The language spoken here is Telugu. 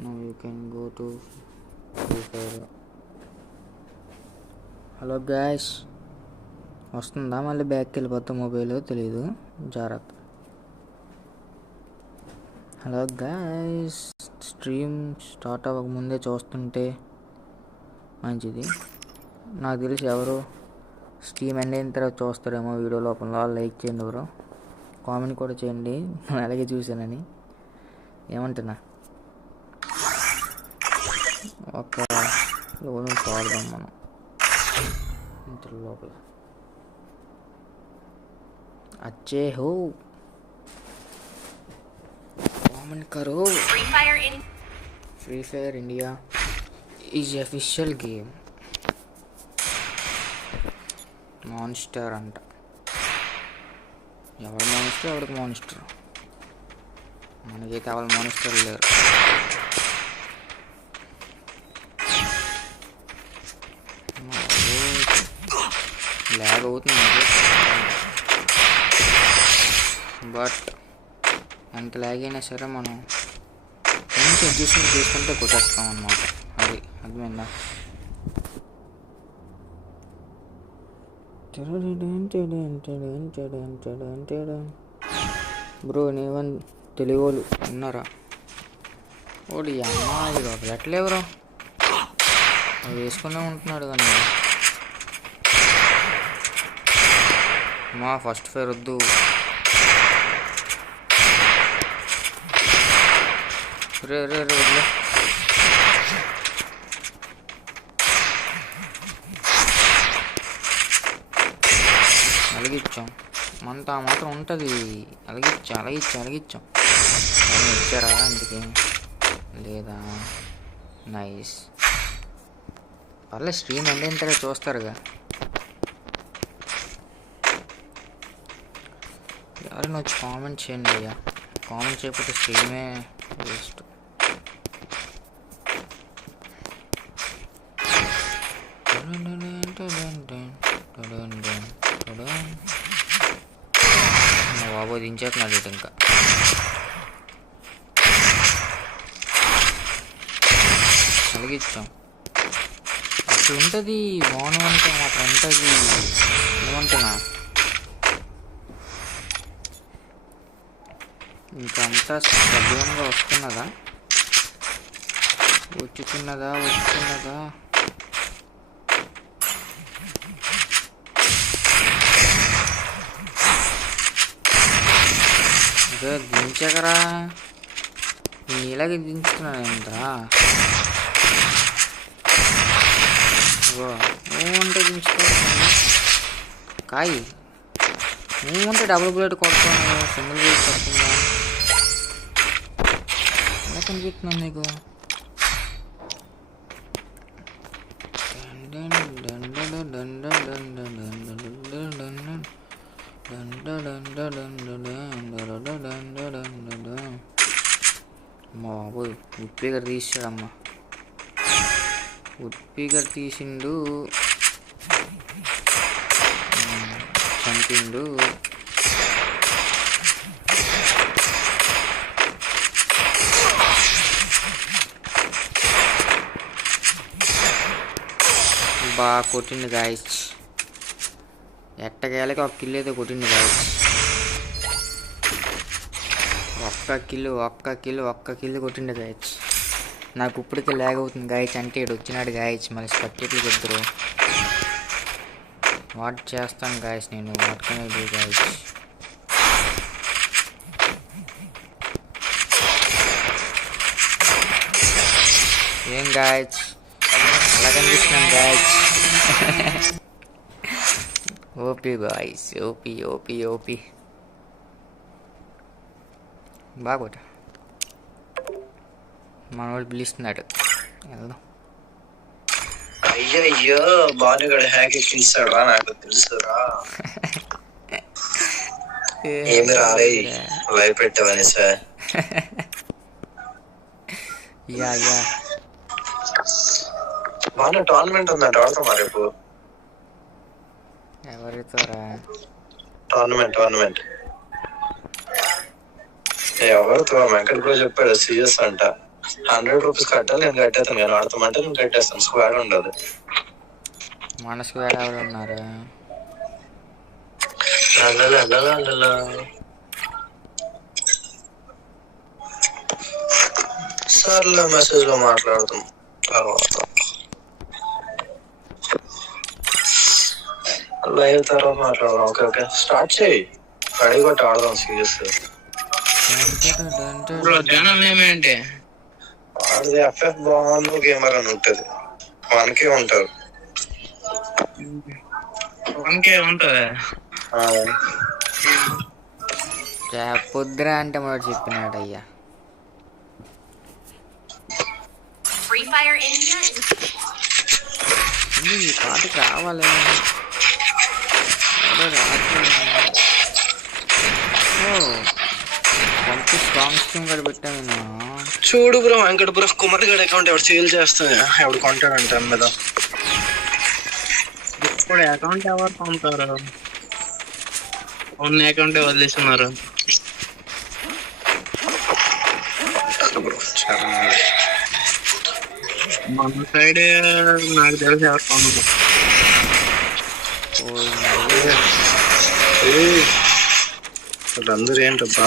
No you can go to hello guys వస్తుందా మళ్ళీ బ్యాక్కి వెళ్ళిపోతా మొబైల్ తెలీదు. జాగ్రత్త. హలో గాయస్ స్ట్రీమ్ స్టార్ట్ అవ్వకముందే చూస్తుంటే మంచిది. నాకు తెలిసి ఎవరు స్ట్రీమ్ ఎండ్ అయిన తర్వాత చూస్తారేమో వీడియో లోపల. లైక్ చేయండి ఎవరు. కామెంట్ కూడా చేయండి. నేను అలాగే చూశానని. ఏమంటున్నా? ఒక ఎవరు చూడదాం మనం. ఇంత లోపల. అచ్చే హో. కామెంట్ కరో. Free Fire India is official game monster అంట. ఎవరు మాన్స్టర్ ఎవరికి మాన్స్టర్ మనకైతే ఎవరు మాన్స్టర్ లేరు. అవుతుంది బట్ ఎంత లాగ్ అయినా సరే మనం కొంచెం అడ్జస్ట్మెంట్ చేసుకుంటే కొట్టేస్తాం అన్నమాట. అది అర్థమైందా? బ్రో నేవన్ తెలుగు ఉన్నారా? ఓడి అమ్మాయి బాబు ఎట్లేవరో? అవి వేసుకునే ఉంటున్నాడు కానీ మా ఫస్ట్ ఫేర్ వద్దు. రే రే రే వదిలే. అలగిచ్చాం. మనతో ఆ మాత్రం ఉంటుంది. అలగిచ్చాం అలగిచ్చాం అలగిచ్చాం. ఇచ్చారా అందుకే? లేదా? నైస్. పర్లేదు స్ట్రీమ్ ఎండ్ అయిన తర్వాత చూస్తారుగా. అరే వచ్చి కామెంట్ చేయండి అయ్యా. కామెంట్ చేయకపోతే స్ట్రీమే వేస్ట్ బాబో బాబు దించేస్తున్నాడు ఇటు ఇంకా. కలిగించాం అట్లా ఉంటుంది బాను అంటే అట్లా ఉంటుంది. ఏమంటున్నా? ఇంకంతా అంతా సవ్యంగా వస్తున్నదా? వచ్చుతున్నదా వచ్చుతున్నదా అదే దించకరా నీలాగే దించుతున్నాను ఏంట్రా? ఓ అంటే కాయి అంటే డబుల్ బుల్లెట్ కొడుతున్నావు సింగిల్ బుల్లెట్ కొడుతున్నావు ఎలా కనిపిస్తున్నాను నీకు మా బాబోయ్ ఉప్పిగర్ తీసాడమ్మా ఉప్పిగర్ తీసిండు. చంపిండు. బాగా కొట్టింది గాయచ్ ఎట్టకేలకి ఒక కిల్ అయితే కొట్టింది గాయచ్ ఒక్క కిల్ ఒక్క కిల్ ఒక్క కిల్ కొట్టిండు గాయచ్ నాకు ఇప్పటికే లాగ్ అవుతుంది అంటే ఇటు వచ్చినాడు గాయచ్ మళ్ళీ స్పట్టెట్లు ఇద్దరు వాట్ చేస్తాను గాయస్ నేను? వాడుకునేది గాయచ్ ఏం గాయచ్ ఎలా కనిపిస్తున్నాం guys OP guys OP OP OP. బాగోట మనవాడు పిలుస్తున్నాడు. వెళ్దాం. అయ్యో అయ్యో భానుగడు హ్యాక్ ఎక్కిస్తాడా నాకు తెలుసురా. ఏమి రాలే live పెట్టవని sir yeah yeah. Bhanu tournament ఉందంట ఆడతామా రేపు. ఎవరితోరా? టోర్నమెంట్ టోర్నమెంట్ ఎవరితో? వెంకట్ బ్రో చెప్పాడు సిఎస్ అంట. హండ్రెడ్ రూపీస్ కట్టాలి నేను కట్టేస్తాను నేను ఆడతామంటే నేను కట్టేస్తాను స్క్వాడ్ ఉండదు. మనసుకు వేరే ఎవరు ఉన్నారు. సర్లే మెసేజ్లో మాట్లాడతాం తర్వాత. లైవ్ తర్వాత మాట్లాడదాం ఓకే ఓకే. స్టార్ట్ చేయి. రెడీ కొట్టి ఆడదాం సీరియస్ బ్రో ఛానల్ నేమ్ ఏంటి? అది ఎఫ్ఎఫ్ బాగుంది గేమర్ అని ఉంటది. మనకే ఉంటారు వన్కే ఉంటుందా? ఆ, చెప్పొద్దురా అంటే మొదటి చెప్పినాడు అయ్యా ఈ పాటకి రావాలి ఎవరో. ఓ మంచి స్ట్రాంగ్ పెట్టాను చూడు బ్రో వెంకట బ్రో కుమార్ గడ్ అకౌంట్ ఎవడు సేల్ చేస్తా ఎవడు కొంటాడంట మీద. ఇప్పుడు అకౌంట్ ఎవరు పంపుతారు ఉన్న అకౌంట్ వదిలేస్తున్నారు. మన సైడ్ నాకు తెలిసి ఎవరు పంపుతారు ஏய் ரந்துரேன்றப்பா